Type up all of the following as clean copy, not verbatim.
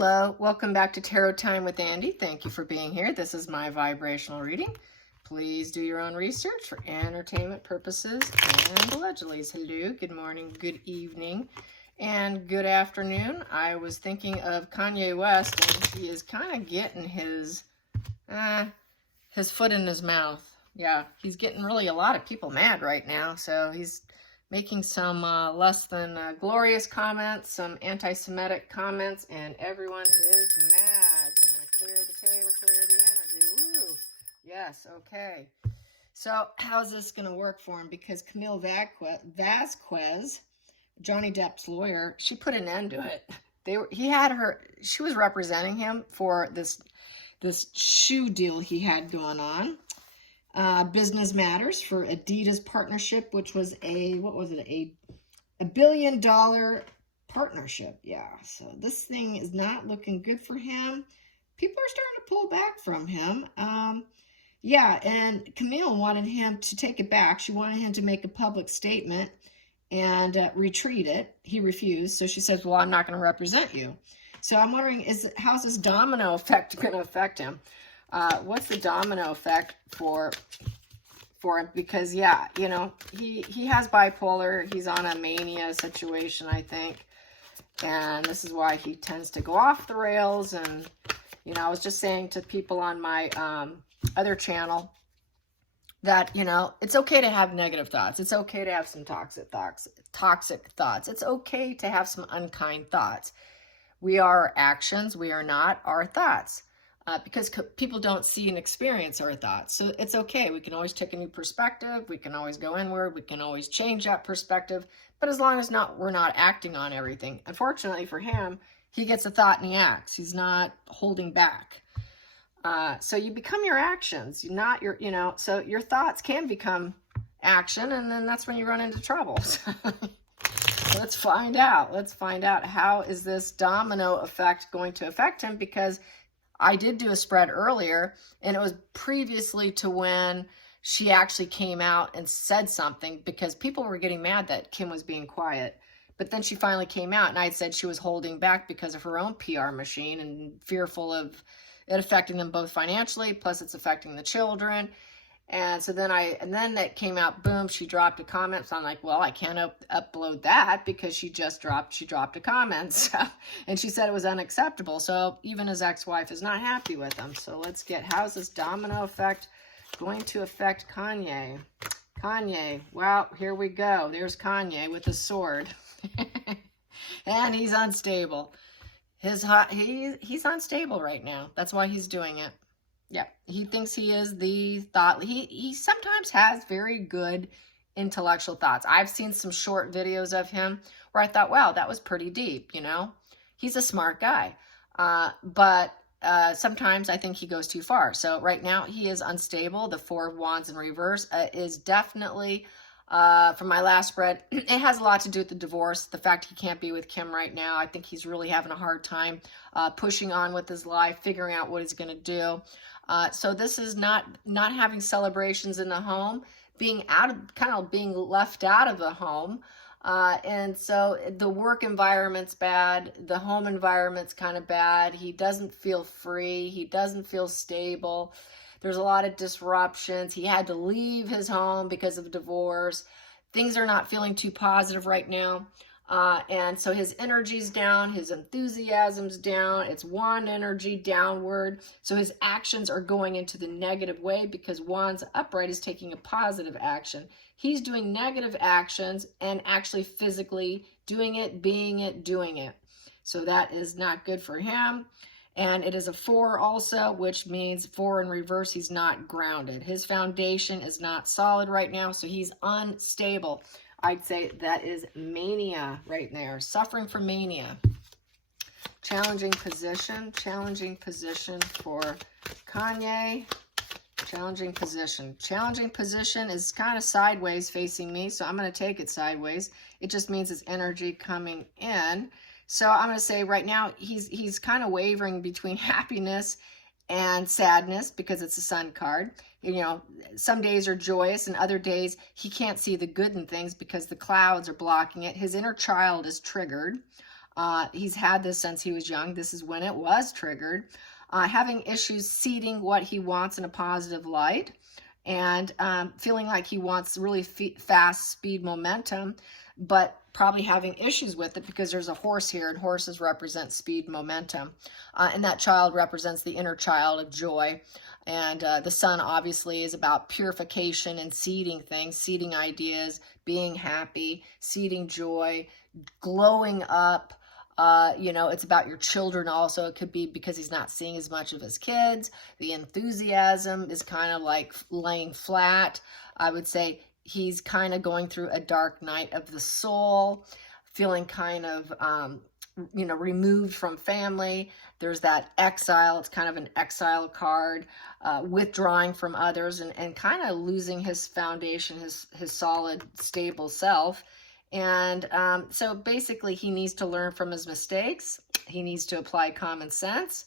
Hello, welcome back to Tarot Time with Andy. Thank you for being here. This is my vibrational reading. Please do your own research for entertainment purposes and allegedly. Hello, good morning, good evening, and good afternoon. I was thinking of Kanye West, and he is kind of getting his foot in his mouth. Yeah, he's getting really a lot of people mad right now, so he's making some less than glorious comments, some anti-Semitic comments, and everyone is mad. So I'm going to clear the table, clear the energy. Woo! Yes, okay. So how's this going to work for him? Because Camille Vasquez, Johnny Depp's lawyer, she put an end to it. She was representing him for this shoe deal he had going on. Business Matters for Adidas partnership, which was a $1 billion partnership. Yeah, so this thing is not looking good for him. People are starting to pull back from him. Yeah, and Camille wanted him to take it back. She wanted him to make a public statement and retreat it. He refused, so she says, well, I'm not going to represent you. So I'm wondering, how's this domino effect going to affect him? What's the domino effect for him? Because yeah, you know, he has bipolar. He's on a mania situation, I think, and this is why he tends to go off the rails. And you know, I was just saying to people on my other channel that, you know, it's okay to have negative thoughts. It's okay to have some toxic thoughts. It's okay to have some unkind thoughts. We are our actions. We are not our thoughts. Because people don't see and experience our thoughts. So it's okay. We can always take a new perspective. We can always go inward. We can always change that perspective. But as long as we're not acting on everything. Unfortunately for him, he gets a thought and he acts. He's not holding back. So you become your actions. You're not your, you know, so your thoughts can become action, and then that's when you run into trouble. Let's find out. Let's find out, how is this domino effect going to affect him? Because I did do a spread earlier, and it was previously to when she actually came out and said something, because people were getting mad that Kim was being quiet. But then she finally came out, and I had said she was holding back because of her own PR machine and fearful of it affecting them both financially, plus it's affecting the children. And so then that came out, boom, she dropped a comment. So I'm like, well, I can't upload that because she dropped a comment. So, and she said it was unacceptable. So even his ex-wife is not happy with him. So let's get, how's this domino effect going to affect Kanye? Kanye, well, here we go. There's Kanye with his sword. And he's unstable. He's unstable right now. That's why he's doing it. Yeah, he thinks he is the thought. He sometimes has very good intellectual thoughts. I've seen some short videos of him where I thought, wow, that was pretty deep, you know? He's a smart guy. But sometimes I think he goes too far. So right now he is unstable. The Four of Wands in reverse is definitely, from my last spread, it has a lot to do with the divorce. The fact he can't be with Kim right now. I think he's really having a hard time pushing on with his life, figuring out what he's going to do. So this is not having celebrations in the home, being being left out of the home. And so the work environment's bad. The home environment's kind of bad. He doesn't feel free. He doesn't feel stable. There's a lot of disruptions. He had to leave his home because of divorce. Things are not feeling too positive right now. And so his energy's down, his enthusiasm's down, it's wand energy downward. So his actions are going into the negative way because Wands upright is taking a positive action. He's doing negative actions and actually physically doing it, being it, doing it. So that is not good for him. And it is a 4 also, which means 4 in reverse, he's not grounded. His foundation is not solid right now, so he's unstable. I'd say that is mania right there, suffering from mania. Challenging position for Kanye. Challenging position is kind of sideways facing me, so I'm going to take it sideways. It just means it's energy coming in. So I'm going to say right now he's kind of wavering between happiness and sadness because it's a Sun card. You know, some days are joyous and other days he can't see the good in things because the clouds are blocking it. His inner child is triggered. He's had this since he was young. This is when it was triggered. Having issues seeing what he wants in a positive light, and feeling like he wants really fast speed momentum, but probably having issues with it because there's a horse here, and horses represent speed, momentum. And that child represents the inner child of joy. And the sun obviously is about purification and seeding things, seeding ideas, being happy, seeding joy, glowing up. It's about your children also. It could be because he's not seeing as much of his kids. The enthusiasm is kind of like laying flat. I would say he's kind of going through a dark night of the soul, feeling kind of, removed from family. There's that exile. It's kind of an exile card, withdrawing from others and kind of losing his foundation, his solid, stable self. And so basically he needs to learn from his mistakes. He needs to apply common sense.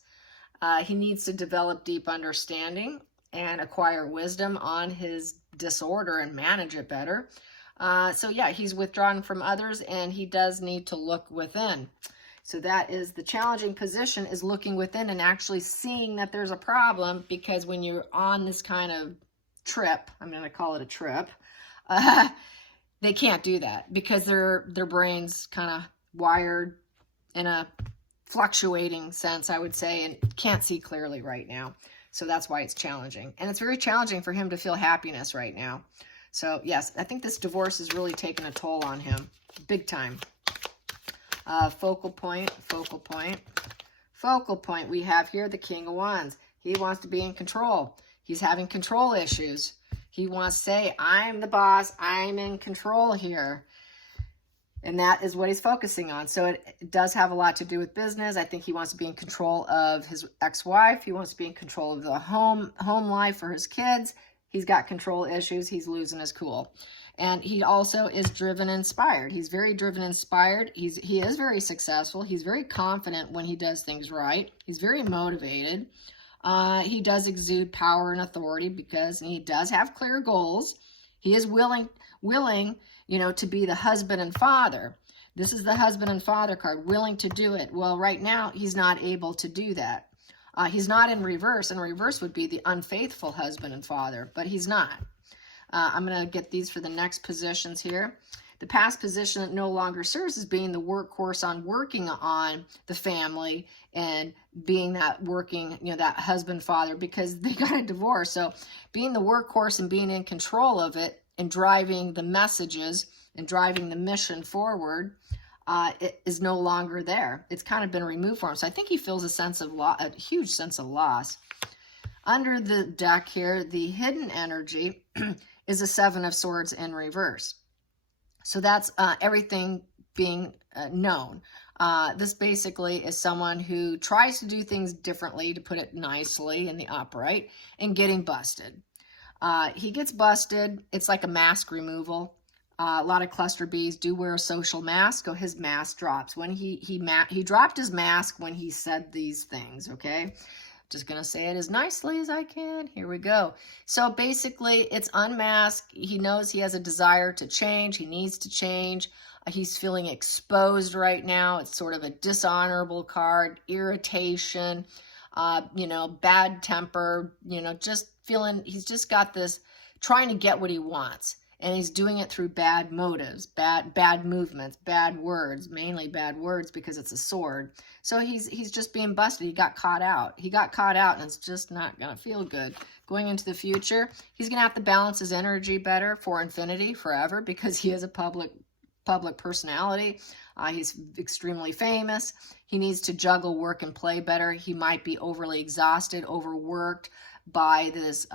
He needs to develop deep understanding and acquire wisdom on his disorder and manage it better. He's withdrawn from others, and he does need to look within. So that is the challenging position, is looking within and actually seeing that there's a problem, because when you're on this kind of trip, I'm going to call it a trip, they can't do that because their brain's kind of wired in a fluctuating sense, I would say, and can't see clearly right now. So that's why it's challenging. And it's very challenging for him to feel happiness right now. So yes, I think this divorce is really taking a toll on him, big time. Focal point. We have here the King of Wands. He wants to be in control. He's having control issues. He wants to say, I'm the boss. I'm in control here. And that is what he's focusing on. So it does have a lot to do with business. I think he wants to be in control of his ex-wife. He wants to be in control of the home life for his kids. He's got control issues. He's losing his cool. And he also is driven, inspired. He's very driven, inspired. He is very successful. He's very confident when he does things right. He's very motivated. He does exude power and authority because he does have clear goals. He is willing, to be the husband and father. This is the husband and father card, willing to do it. Well, right now, he's not able to do that. He's not in reverse, and reverse would be the unfaithful husband and father, but he's not. I'm going to get these for the next positions here. The past position that no longer serves as being the workhorse on working on the family and being that working, that husband, father, because they got a divorce. So being the workhorse and being in control of it and driving the messages and driving the mission forward, it is no longer there. It's kind of been removed from him. So I think he feels a huge sense of loss. Under the deck here, the hidden energy is a Seven of Swords in reverse. So that's everything being known. This basically is someone who tries to do things differently, to put it nicely in the upright, and getting busted. He gets busted. It's like a mask removal. A lot of cluster bees do wear a social mask, so his mask drops. When he dropped his mask when he said these things, okay? Just going to say it as nicely as I can. Here we go. So basically, it's unmasked. He knows he has a desire to change. He needs to change. He's feeling exposed right now. It's sort of a dishonorable card, irritation, bad temper, just feeling he's just got this trying to get what he wants. And he's doing it through bad motives, bad movements, bad words, mainly bad words because it's a sword. So he's just being busted. He got caught out. And it's just not going to feel good. Going into the future, he's going to have to balance his energy better for infinity, forever, because he is a public personality. He's extremely famous. He needs to juggle work and play better. He might be overly exhausted, overworked by this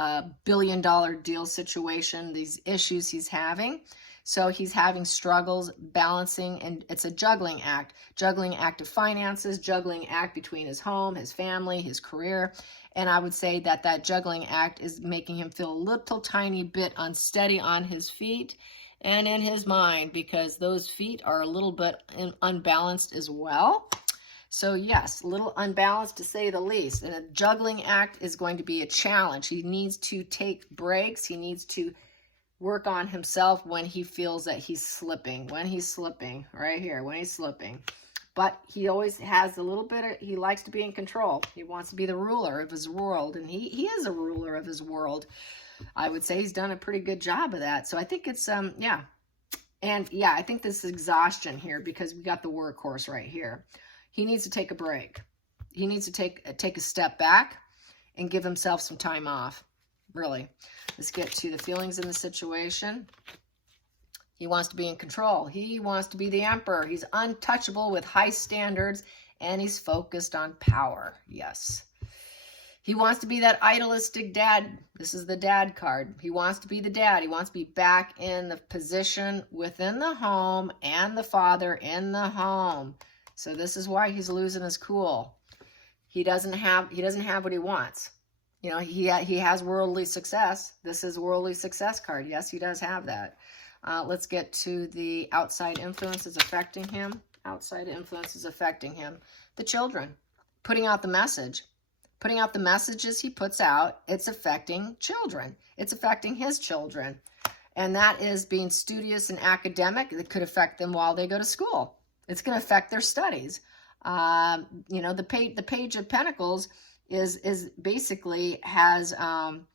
billion-dollar deal situation, these issues he's having. So he's having struggles balancing, and it's a juggling act of finances, juggling act between his home, his family, his career. And I would say that juggling act is making him feel a little tiny bit unsteady on his feet and in his mind, because those feet are a little bit unbalanced as well. So yes, a little unbalanced to say the least. And a juggling act is going to be a challenge. He needs to take breaks. He needs to work on himself when he feels that he's slipping. When he's slipping, right here, when he's slipping. but he always has a little bit of, he likes to be in control. He wants to be the ruler of his world, and he is a ruler of his world. I would say he's done a pretty good job of that. So I think it's, yeah. And yeah, I think this is exhaustion here because we got the workhorse right here. He needs to take a break. He needs to take a step back and give himself some time off, really. Let's get to the feelings in the situation. He wants to be in control. He wants to be the emperor. He's untouchable with high standards, and he's focused on power. Yes. He wants to be that idealistic dad. This is the dad card. He wants to be the dad. He wants to be back in the position within the home and the father in the home. So this is why he's losing his cool. He doesn't have what he wants. You know, he has worldly success. This is worldly success card. Yes, he does have that. Let's get to the outside influences affecting him. Outside influences affecting him. The children. Putting out the message. Putting out the messages he puts out, it's affecting children. It's affecting his children. And that is being studious and academic. It could affect them while they go to school. It's going to affect their studies. You know, the Page of Pentacles is basically has an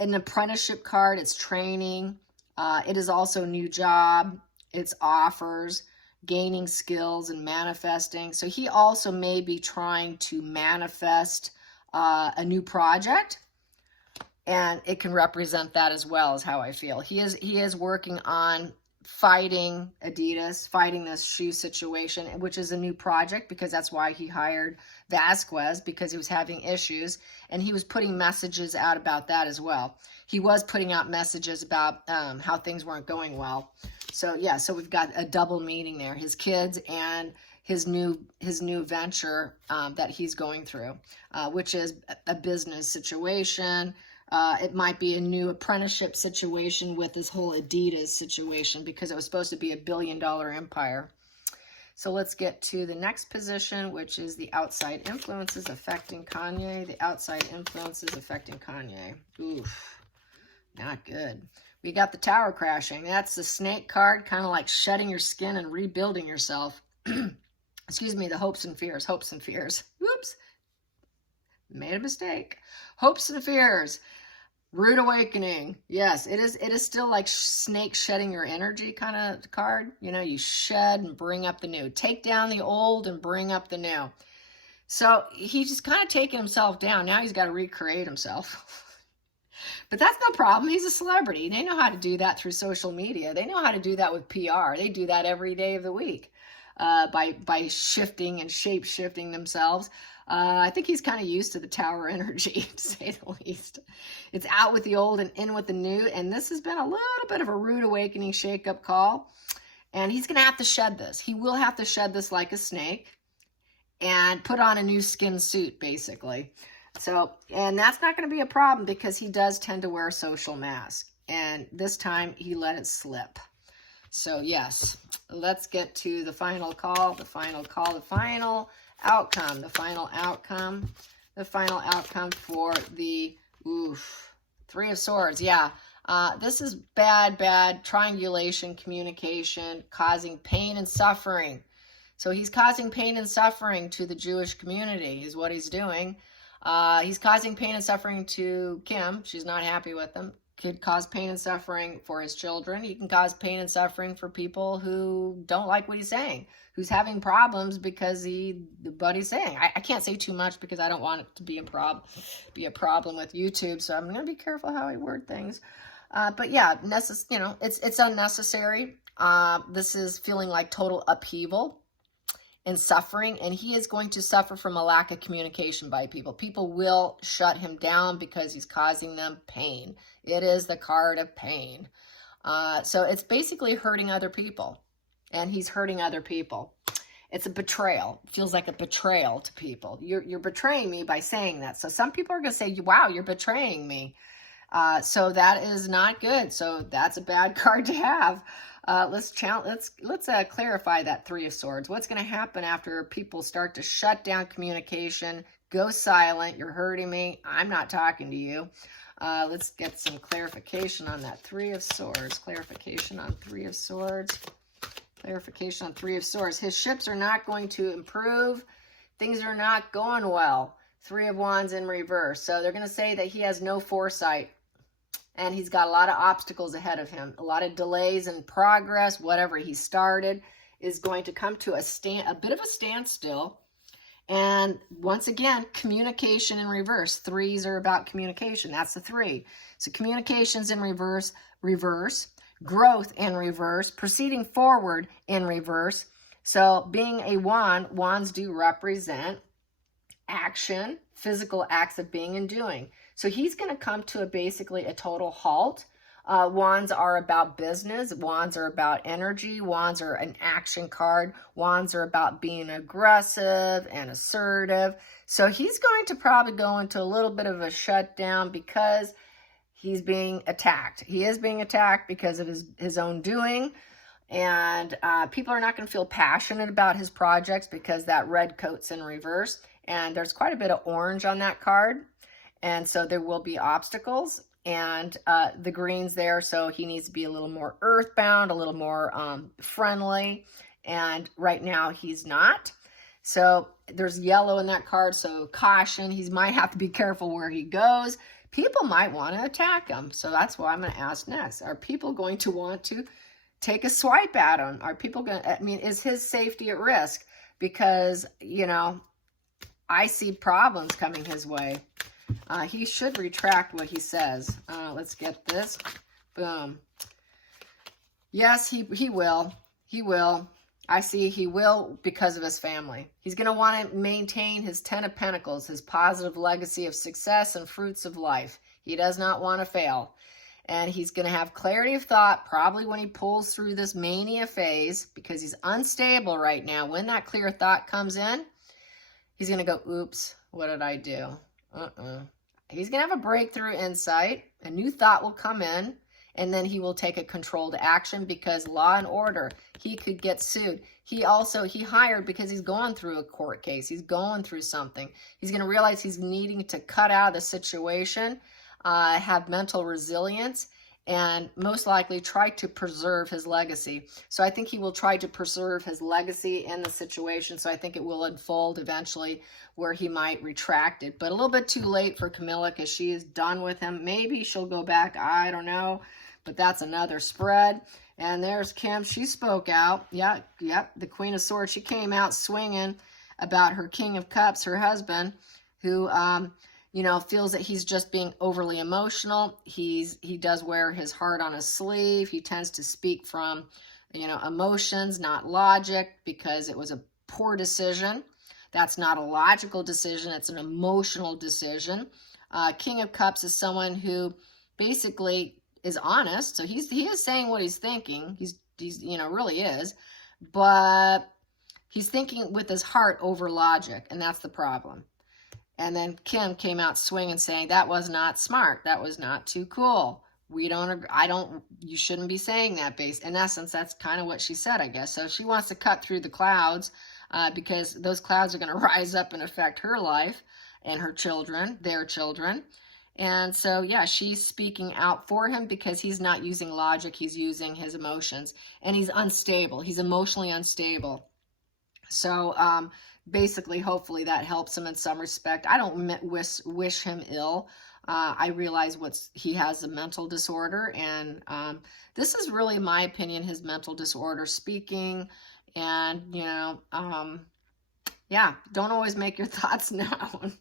apprenticeship card. It's training. It is also new job. It's offers, gaining skills and manifesting. So he also may be trying to manifest a new project, and it can represent that as well, is how I feel. He is working on fighting Adidas, fighting this shoe situation, which is a new project, because that's why he hired Vasquez, because he was having issues, and he was putting messages out about that as well. He was putting out messages about how things weren't going well. So yeah, so we've got a double meaning there, his kids and his new venture that he's going through, which is a business situation. It might be a new apprenticeship situation with this whole Adidas situation, because it was supposed to be $1 billion empire. So let's get to the next position, which is the outside influences affecting Kanye. The outside influences affecting Kanye. Oof, not good. We got the tower crashing. That's the snake card, kind of like shedding your skin and rebuilding yourself. Excuse me, the hopes and fears. Hopes and fears. Whoops. Made a mistake. Hopes and fears. Rude awakening. Yes, it is still like snake shedding your energy kind of card. You know, you shed and bring up the new. Take down the old and bring up the new. So he's just kind of taking himself down. Now he's got to recreate himself. But that's no problem. He's a celebrity. They know how to do that through social media. They know how to do that with PR. They do that every day of the week by shifting and shape-shifting themselves. I think he's kind of used to the tower energy, to say the least. It's out with the old and in with the new, and this has been a little bit of a rude awakening shake-up call, and he's going to have to shed this. He will have to shed this like a snake and put on a new skin suit, basically. So, and that's not going to be a problem, because he does tend to wear a social mask, and this time he let it slip. So yes, let's get to the final call, the final call, the final outcome, the final outcome, the final outcome for the Three of Swords. Yeah, this is bad triangulation, communication, causing pain and suffering. So he's causing pain and suffering to the Jewish community is what he's doing. He's causing pain and suffering to Kim. She's not happy with him. Could cause pain and suffering for his children. He can cause pain and suffering for people who don't like what he's saying, who's having problems because what he's saying. I can't say too much because I don't want it to be a problem with YouTube, so I'm going to be careful how I word things. But yeah, you know, it's unnecessary. This is feeling like total upheaval and suffering, and he is going to suffer from a lack of communication by people. People will shut him down because he's causing them pain. It is the card of pain. So it's basically hurting other people, and he's hurting other people. It's a betrayal. It feels like a betrayal to people. You're betraying me by saying that. So some people are going to say, wow, you're betraying me. So that is not good. So that's a bad card to have. Let's clarify that Three of Swords. What's going to happen after people start to shut down communication, go silent? You're hurting me. I'm not talking to you. Let's get some clarification on that Three of Swords. Clarification on Three of Swords. Clarification on Three of Swords. His ships are not going to improve. Things are not going well. Three of Wands in reverse. So they're going to say that he has no foresight. And he's got a lot of obstacles ahead of him. A lot of delays in progress. Whatever he started is going to come to a bit of a standstill. And once again, communication in reverse. Threes are about communication. That's the 3. So communications in reverse, growth in reverse, proceeding forward in reverse. So being a wand, wands do represent action, physical acts of being and doing. So he's going to come to basically a total halt. Wands are about business. Wands are about energy. Wands are an action card. Wands are about being aggressive and assertive. So he's going to probably go into a little bit of a shutdown because he's being attacked. He is being attacked because of his own doing. And people are not going to feel passionate about his projects because that red coat's in reverse. And there's quite a bit of orange on that card. And so there will be obstacles. And the green's there, so he needs to be a little more earthbound, a little more friendly. And right now he's not. So there's yellow in that card, so caution. He might have to be careful where he goes. People might want to attack him. So that's what I'm going to ask next. Are people going to want to take a swipe at him? Are people going to, I mean, is his safety at risk? Because, you know, I see problems coming his way. He should retract what he says. Let's get this. Boom. Yes, he will. He will. I see he will because of his family. He's going to want to maintain his 10 of Pentacles, his positive legacy of success and fruits of life. He does not want to fail. And he's going to have clarity of thought probably when he pulls through this mania phase because he's unstable right now. When that clear thought comes in, he's going to go, oops, what did I do? He's going to have a breakthrough insight. A new thought will come in, and then he will take a controlled action because law and order, he could get sued. He hired because he's going through a court case. He's going through something. He's going to realize he's needing to cut out of the situation, have mental resilience, and most likely try to preserve his legacy. So I think he will try to preserve his legacy in the situation. So I think it will unfold eventually where he might retract it. But a little bit too late for Camilla because she is done with him. Maybe she'll go back. I don't know. But that's another spread. And there's Kim. She spoke out. Yep, the Queen of Swords. She came out swinging about her King of Cups, her husband, who you know, feels that he's just being overly emotional. He does wear his heart on his sleeve. He tends to speak from, you know, emotions, not logic, because it was a poor decision. That's not a logical decision. It's an emotional decision. King of Cups is someone who basically is honest. So he is saying what he's thinking. He's you know, really is. But he's thinking with his heart over logic, and that's the problem. And then Kim came out swinging saying, that was not smart. That was not too cool. You shouldn't be saying that in essence, that's kind of what she said, I guess. So she wants to cut through the clouds because those clouds are going to rise up and affect her life and her children, their children. And so, yeah, she's speaking out for him because he's not using logic. He's using his emotions, and he's unstable. He's emotionally unstable. So, basically, hopefully that helps him in some respect. I don't wish him ill. I realize he has a mental disorder, and this is really, in my opinion, his mental disorder speaking. And, you know, yeah, don't always make your thoughts known.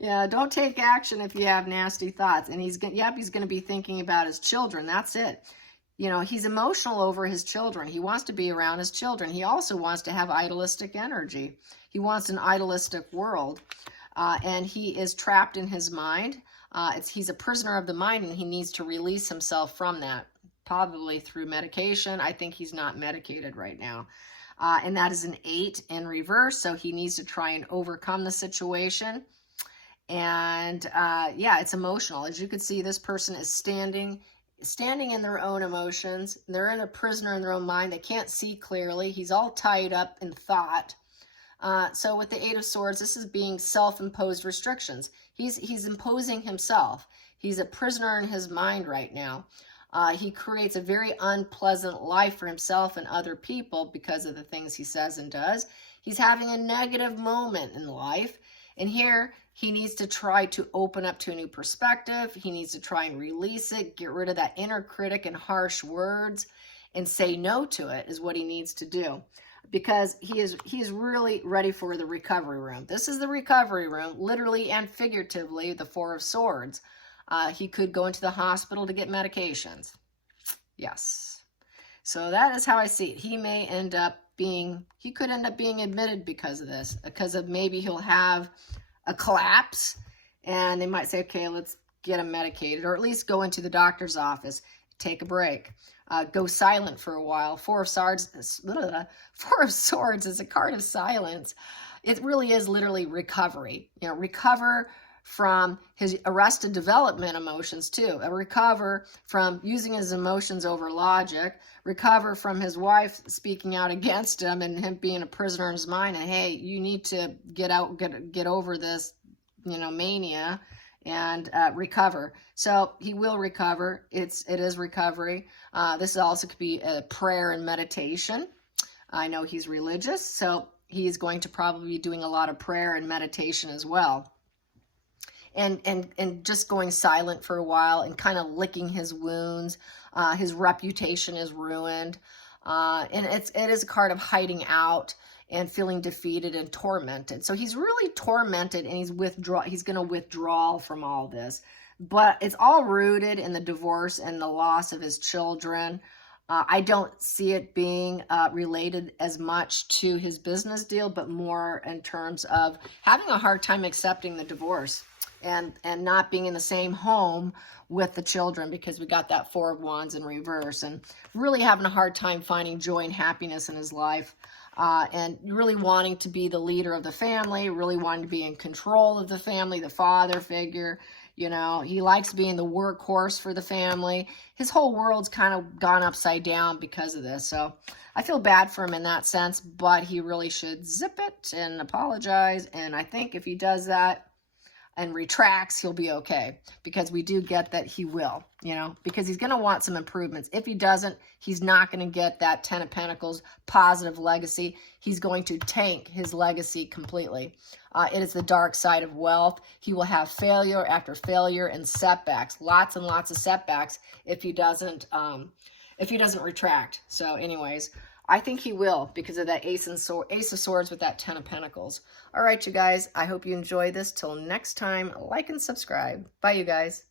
Yeah, don't take action if you have nasty thoughts. And he's going to be thinking about his children. That's it. You know, he's emotional over his children. He wants to be around his children. He also wants to have idealistic energy. He wants an idealistic world, and he is trapped in his mind. He's a prisoner of the mind, and he needs to release himself from that, probably through medication. I think he's not medicated right now. And that is an 8 in reverse, so he needs to try and overcome the situation. And, yeah, it's emotional. As you can see, this person is standing in their own emotions. They're in a prisoner in their own mind. They can't see clearly. He's all tied up in thought. So with the 8 of Swords, this is being self-imposed restrictions. He's imposing himself. He's a prisoner in his mind right now. He creates a very unpleasant life for himself and other people because of the things he says and does. He's having a negative moment in life. And here he needs to try to open up to a new perspective. He needs to try and release it, get rid of that inner critic and harsh words, and say no to it is what he needs to do. Because he is really ready for the recovery room. This is the recovery room, literally and figuratively, the Four of Swords. He could go into the hospital to get medications. Yes. So that is how I see it. He could end up being admitted because of this, because of maybe he'll have a collapse and they might say, okay, let's get him medicated, or at least go into the doctor's office, take a break, go silent for a while. Four of Swords is a card of silence. It really is literally recovery. Recover from his arrested development emotions too. Recover from using his emotions over logic. Recover from his wife speaking out against him and him being a prisoner in his mind. And hey, you need to get over this, mania, and recover. So he will recover. It is recovery. This also could be a prayer and meditation. I know he's religious, so he's going to probably be doing a lot of prayer and meditation as well. And just going silent for a while and kind of licking his wounds. His reputation is ruined. And it is a card of hiding out and feeling defeated and tormented. So he's really tormented, and he's going to withdraw from all this. But it's all rooted in the divorce and the loss of his children. I don't see it being related as much to his business deal, but more in terms of having a hard time accepting the divorce. And not being in the same home with the children, because we got that Four of Wands in reverse, and really having a hard time finding joy and happiness in his life, and really wanting to be the leader of the family, really wanting to be in control of the family, the father figure. He likes being the workhorse for the family. His whole world's kind of gone upside down because of this. So I feel bad for him in that sense, but he really should zip it and apologize. And I think if he does that and retracts, he'll be okay, because we do get that he will, because he's going to want some improvements. If he doesn't, he's not going to get that 10 of Pentacles positive legacy. He's going to tank his legacy completely. It is the dark side of wealth. He will have failure after failure and setbacks, lots and lots of setbacks if he doesn't retract. So anyways, I think he will, because of that Ace of Swords with that 10 of Pentacles. All right, you guys, I hope you enjoy this. Till next time, like and subscribe. Bye, you guys.